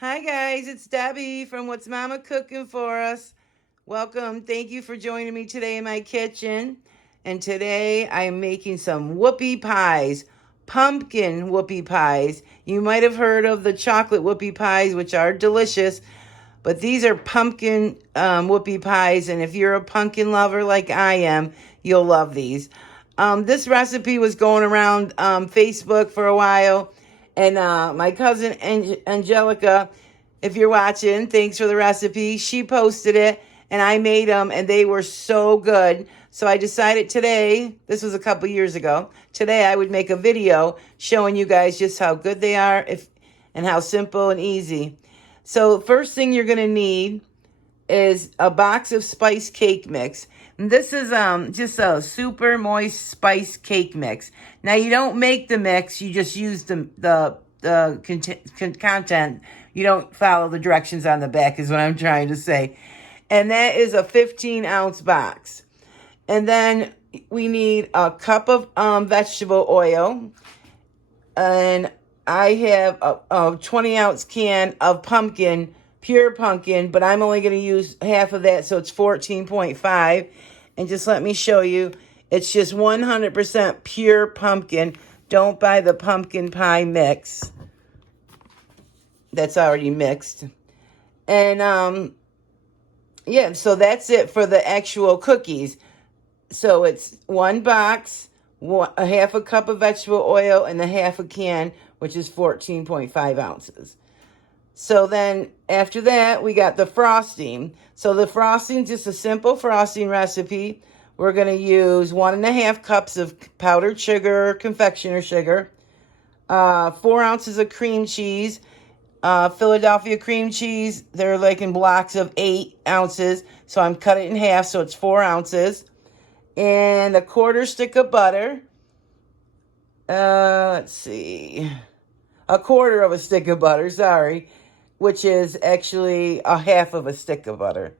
Hi guys, it's Debbie from What's Mama Cooking For Us. Welcome. Thank you for joining me today in my kitchen. And today I'm making some whoopie pies, pumpkin whoopie pies. You might have heard of the chocolate whoopie pies, which are delicious, but these are pumpkin whoopie pies. And if you're a pumpkin lover like I am, you'll love these. This recipe was going around Facebook for a while. And my cousin Angelica, if you're watching, thanks for the recipe. She posted it and I made them and they were so good. So I decided today, this was a couple years ago, today I would make a video showing you guys just how good they are and how simple and easy. So first thing you're going to need is a box of spice cake mix. And this is just a super moist spice cake mix. Now you don't make the mix, you just use the content. You don't follow the directions on the back is what I'm trying to say. And that is a 15-ounce box. And then we need a cup of vegetable oil. And I have a 20-ounce can of pumpkin, pure pumpkin, but I'm only going to use half of that, so it's 14.5. And just let me show you, it's just 100% pure pumpkin. Don't buy the pumpkin pie mix. That's already mixed. And yeah, so that's it for the actual cookies. So it's one box, a half a cup of vegetable oil, and a half a can, which is 14.5 ounces. So then after that, we got the frosting. So the frosting, just a simple frosting recipe. We're going to use 1.5 cups of powdered sugar, confectioner sugar, 4 ounces of cream cheese, Philadelphia cream cheese. They're like in blocks of 8 ounces. So I'm cutting it in half, so it's 4 ounces. And a quarter stick of butter. Let's see. A quarter of a stick of butter, sorry. Which is actually a half of a stick of butter.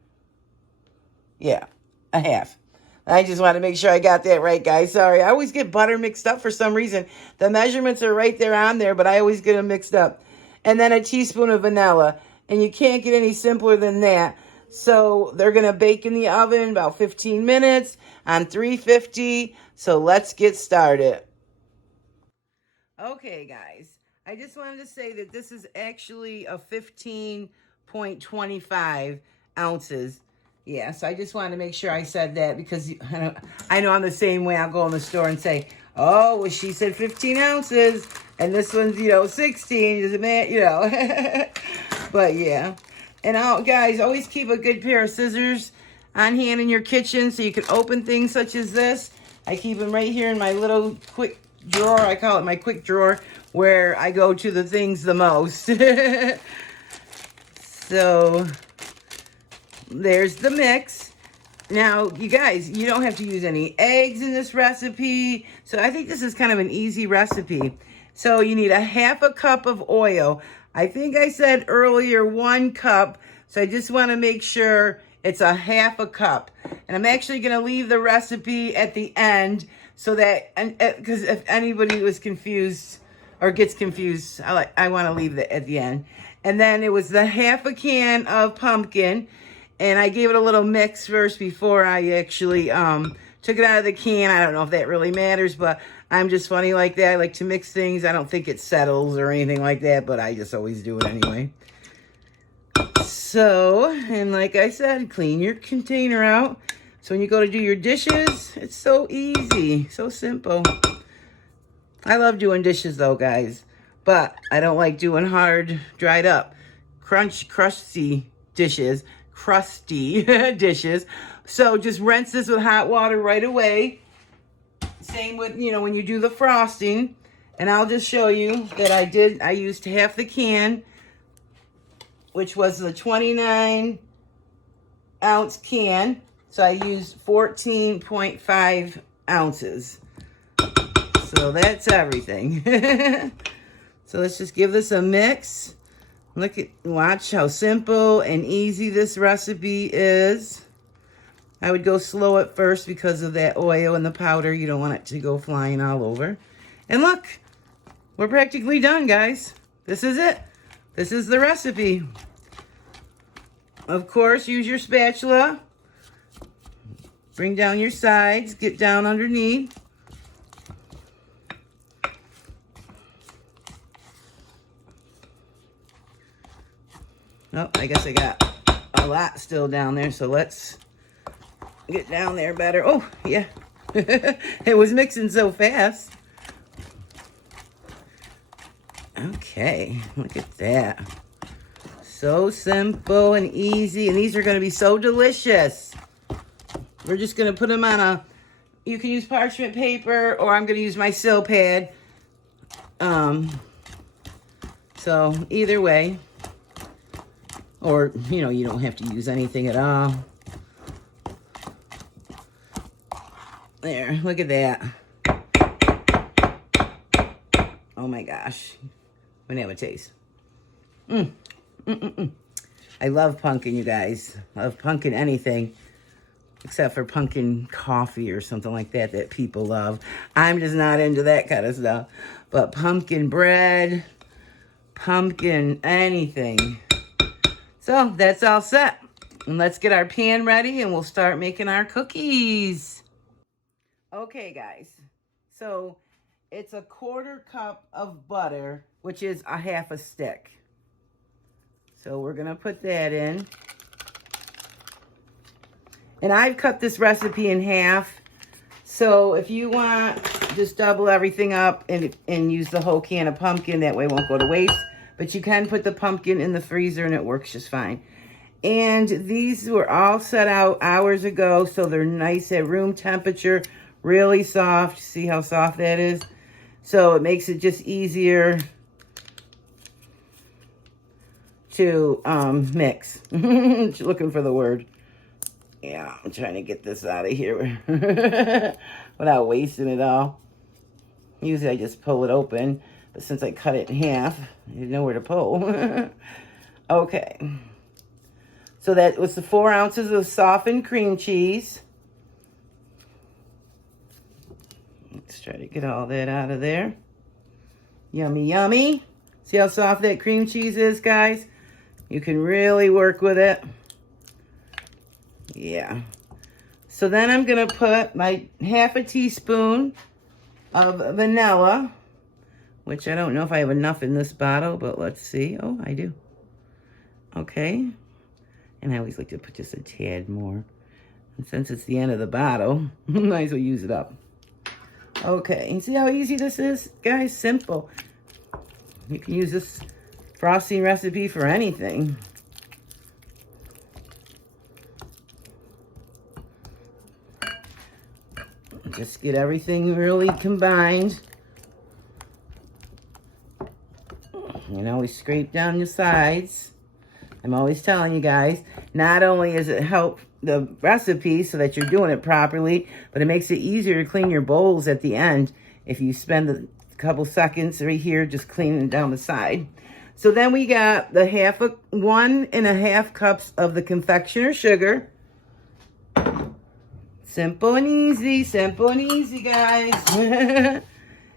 Yeah, a half. I just want to make sure I got that right, guys. Sorry, I always get butter mixed up for some reason. The measurements are right there on there, but I always get them mixed up. And then a teaspoon of vanilla. And you can't get any simpler than that. So they're going to bake in the oven about 15 minutes on 350. So let's get started. Okay, guys. I just wanted to say that this is actually a 15.25 ounces. Yeah, so I just wanted to make sure I said that because I know I'm the same way. I'll go in the store and say, oh, well, she said 15 ounces and this one's, 16. Does it matter? But yeah. And guys, always keep a good pair of scissors on hand in your kitchen so you can open things such as this. I keep them right here in my little quick drawer. I call it my quick drawer where I go to the things the most. So there's the mix. Now, you guys, you don't have to use any eggs in this recipe. So I think this is kind of an easy recipe. So you need a half a cup of oil. I think I said earlier 1 cup. So I just want to make sure it's a half a cup. And I'm actually going to leave the recipe at the end so that, because if anybody was confused or gets confused, I want to leave it at the end. And then it was the half a can of pumpkin. And I gave it a little mix first before I actually took it out of the can. I don't know if that really matters, but I'm just funny like that. I like to mix things. I don't think it settles or anything like that, but I just always do it anyway. So, and like I said, clean your container out. So when you go to do your dishes, it's so easy, so simple. I love doing dishes though, guys, but I don't like doing hard, dried up, crusty dishes. So just rinse this with hot water right away. Same with, when you do the frosting. And I'll just show you that I used half the can, which was the 29-ounce can. So I used 14.5 ounces. So that's everything. So let's just give this a mix. Watch how simple and easy this recipe is. I would go slow at first because of that oil and the powder. You don't want it to go flying all over. And look, we're practically done, guys. This is it. This is the recipe. Of course, use your spatula. Bring down your sides. Get down underneath. Oh, I guess I got a lot still down there, so let's get down there better. Oh, yeah. It was mixing so fast. Okay, look at that. So simple and easy, and these are going to be so delicious. We're just going to put them on a, you can use parchment paper, or I'm going to use my sill pad. So either way, or, you know, you don't have to use anything at all. There, look at that. Oh my gosh. I'm gonna have a taste. I love pumpkin, you guys. I love pumpkin anything, except for pumpkin coffee or something like that that people love. I'm just not into that kind of stuff. But pumpkin bread, pumpkin anything. So that's all set. And let's get our pan ready and we'll start making our cookies. Okay, guys. So it's a 1/4 cup of butter, which is a 1/2 stick. So we're going to put that in. And I've cut this recipe in half. So if you want, just double everything up and use the whole can of pumpkin. That way it won't go to waste. But you can put the pumpkin in the freezer and it works just fine. And these were all set out hours ago, so they're nice at room temperature, really soft. See how soft that is? So it makes it just easier to mix. Looking for the word. Yeah, I'm trying to get this out of here without wasting it all. Usually I just pull it open, but since I cut it in half, I didn't know where to pull. Okay. So that was the 4 ounces of softened cream cheese. Let's try to get all that out of there. Yummy, yummy. See how soft that cream cheese is, guys? You can really work with it. Yeah. So then I'm going to put my 1/2 teaspoon of vanilla, which I don't know if I have enough in this bottle, but let's see. Oh, I do. Okay. And I always like to put just a tad more. And since it's the end of the bottle, might as well use it up. Okay. And see how easy this is, guys? Simple. You can use this frosting recipe for anything. Just get everything really combined. And always scrape down your sides. I'm always telling you guys, not only does it help the recipe so that you're doing it properly, but it makes it easier to clean your bowls at the end if you spend a couple seconds right here just cleaning down the side. So then we got the 1 1/2 cups of the confectioner sugar. Simple and easy, guys.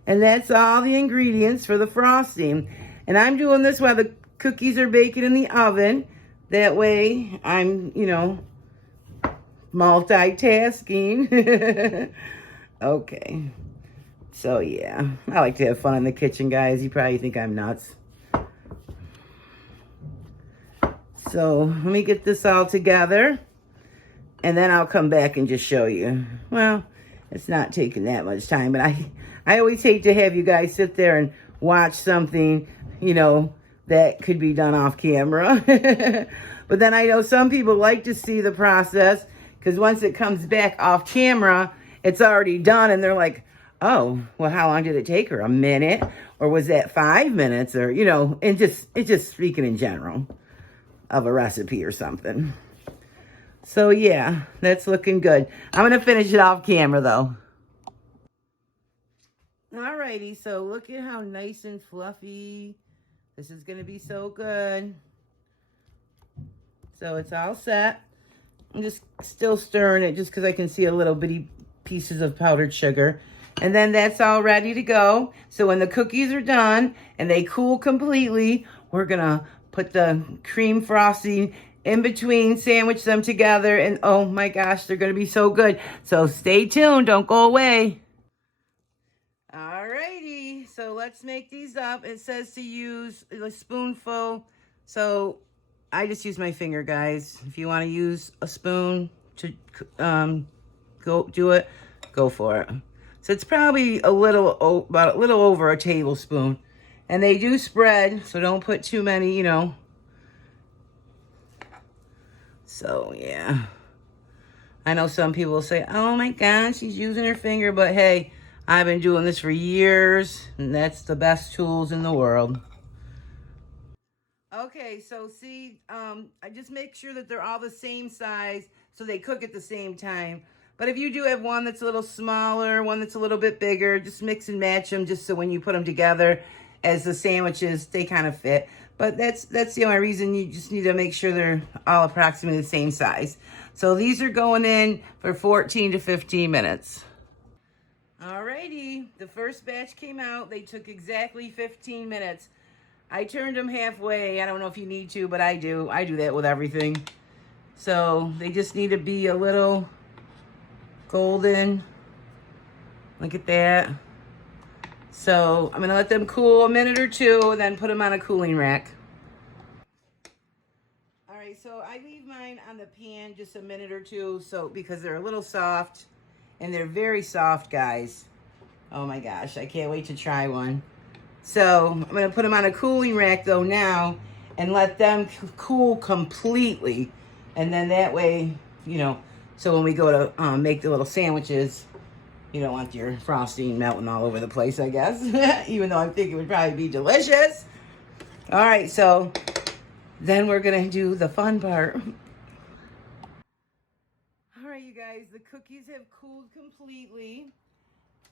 And that's all the ingredients for the frosting. And I'm doing this while the cookies are baking in the oven. That way I'm, you know, multitasking. Okay. So, yeah. I like to have fun in the kitchen, guys. You probably think I'm nuts. So, let me get this all together. And then I'll come back and just show you. Well, it's not taking that much time. But I always hate to have you guys sit there and watch something, you know, that could be done off camera. But then I know some people like to see the process. Because once it comes back off camera, it's already done. And they're like, oh, well, how long did it take her? A minute? Or was that 5 minutes? Or, you know, and it's just speaking in general of a recipe or something. So, yeah, that's looking good. I'm going to finish it off camera, though. Alrighty, so look at how nice and fluffy. This is going to be so good. So, it's all set. I'm just still stirring it just because I can see a little bitty pieces of powdered sugar. And then that's all ready to go. So, when the cookies are done and they cool completely, we're going to put the cream frosting in between, sandwich them together, and oh my gosh, they're going to be so good. So stay tuned. Don't go away. Alrighty, so let's make these up. It says to use a spoonful. So I just use my finger, guys. If you want to use a spoon to go do it, go for it. So it's probably about a little over a tablespoon. And they do spread, so don't put too many, you know. So, yeah. I know some people say, oh my gosh, she's using her finger. But hey, I've been doing this for years, and that's the best tools in the world. Okay, so see, I just make sure that they're all the same size so they cook at the same time. But if you do have one that's a little smaller, one that's a little bit bigger, just mix and match them just so when you put them together as the sandwiches, they kind of fit. But that's the only reason. You just need to make sure they're all approximately the same size. So these are going in for 14 to 15 minutes. Alrighty, the first batch came out. They took exactly 15 minutes. I turned them halfway. I don't know if you need to, but I do. I do that with everything. So they just need to be a little golden. Look at that. So I'm going to let them cool a minute or two, and then put them on a cooling rack. All right, so I leave mine on the pan just a minute or two, so because they're a little soft, and they're very soft, guys. Oh my gosh, I can't wait to try one. So I'm going to put them on a cooling rack, though, now, and let them cool completely. And then that way, you know, so when we go to make the little sandwiches, you don't want your frosting melting all over the place, I guess. Even though I think it would probably be delicious. All right, so then we're going to do the fun part. All right, you guys, the cookies have cooled completely.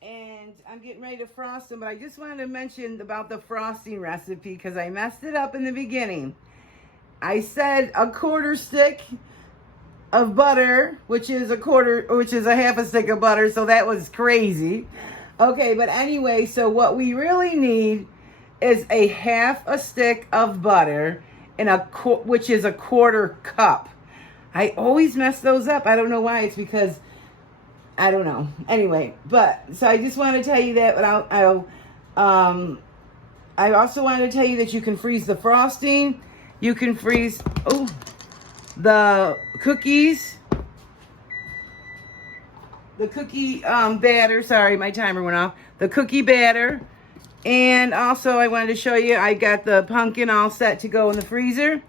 And I'm getting ready to frost them. But I just wanted to mention about the frosting recipe because I messed it up in the beginning. I said a quarter stick of butter, which is a half a stick of butter, so that was crazy. Okay, but anyway, so what we really need is a half a stick of butter in which is a quarter cup. I always mess those up. I don't know why. It's because I don't know. Anyway, so I just want to tell you that, but I also wanted to tell you that you can freeze the frosting. You can freeze the cookies, the cookie batter. Sorry, my timer went off. The cookie batter. And also I wanted to show you, I got the pumpkin all set to go in the freezer.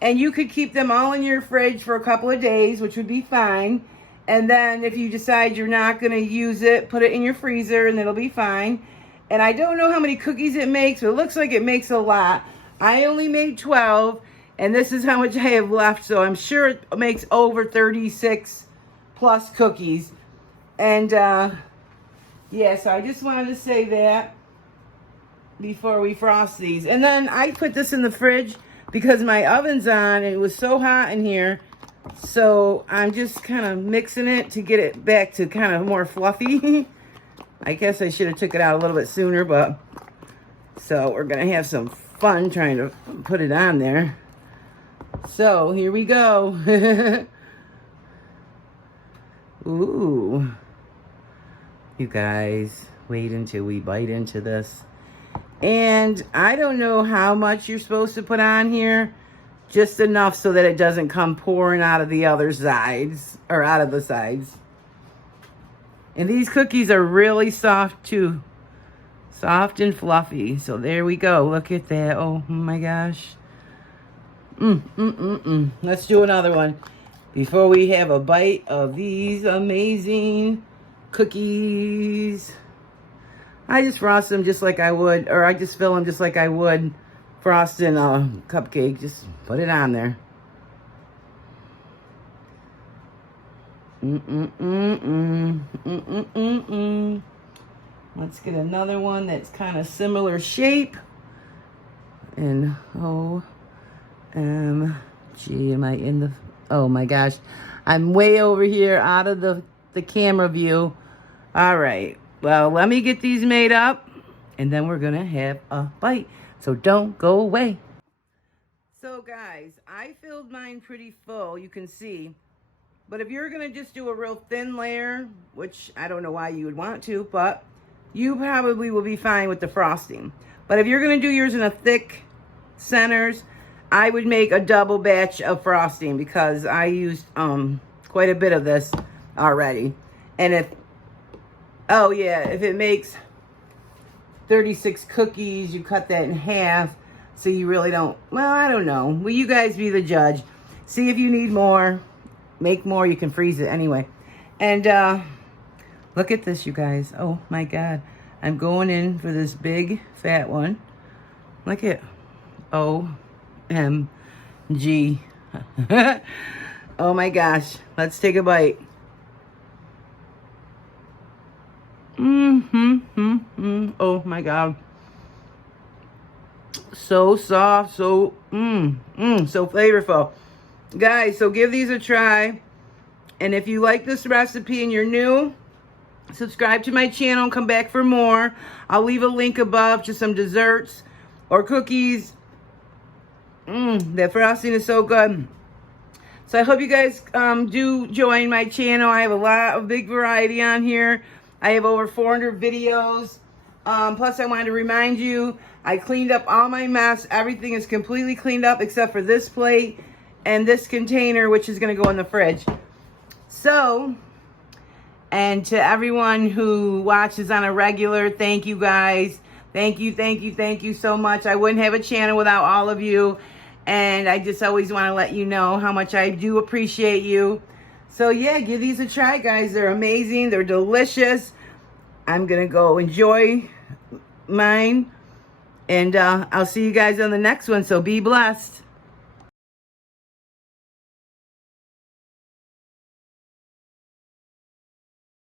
And you could keep them all in your fridge for a couple of days, which would be fine. And then if you decide you're not going to use it, put it in your freezer and it'll be fine. And I don't know how many cookies it makes, but it looks like it makes a lot. I only made 12. And this is how much I have left, so I'm sure it makes over 36 plus cookies. And, yeah, so I just wanted to say that before we frost these. And then I put this in the fridge because my oven's on, and it was so hot in here. So I'm just kind of mixing it to get it back to kind of more fluffy. I guess I should have took it out a little bit sooner, but... So we're going to have some fun trying to put it on there. So, here we go. Ooh. You guys, wait until we bite into this. And I don't know how much you're supposed to put on here. Just enough so that it doesn't come pouring out of the other sides. Or out of the sides. And these cookies are really soft too. Soft and fluffy. So there we go. Look at that. Oh my gosh. Let's do another one before we have a bite of these amazing cookies. I just frost them just like I would, or I just fill them just like I would frosting a cupcake. Just put it on there. Let's get another one that's kind of similar shape. And am I in the... Oh my gosh. I'm way over here out of the camera view. All right. Well, let me get these made up, and then we're going to have a bite. So don't go away. So guys, I filled mine pretty full, you can see. But if you're going to just do a real thin layer, which I don't know why you would want to, but you probably will be fine with the frosting. But if you're going to do yours in a thick centers, I would make a double batch of frosting because I used quite a bit of this already. And if it makes 36 cookies, you cut that in half, so you really don't, well, I don't know. Will you guys be the judge? See if you need more, make more, you can freeze it anyway. And look at this, you guys. Oh my God. I'm going in for this big fat one. Look at OMG. Oh my gosh. Let's take a bite. Oh my God. So soft, so so flavorful. Guys, so give these a try. And if you like this recipe and you're new, subscribe to my channel and come back for more. I'll leave a link above to some desserts or cookies. That frosting is so good. So I hope you guys do join my channel. I have a big variety on here. I have over 400 videos. Plus, I wanted to remind you, I cleaned up all my mess. Everything is completely cleaned up except for this plate and this container, which is going to go in the fridge. So, and to everyone who watches on a regular, thank you guys. Thank you so much. I wouldn't have a channel without all of you. And I just always want to let you know how much I do appreciate you. So yeah, give these a try, guys. They're amazing. They're delicious. I'm going to go enjoy mine. And I'll see you guys on the next one. So be blessed.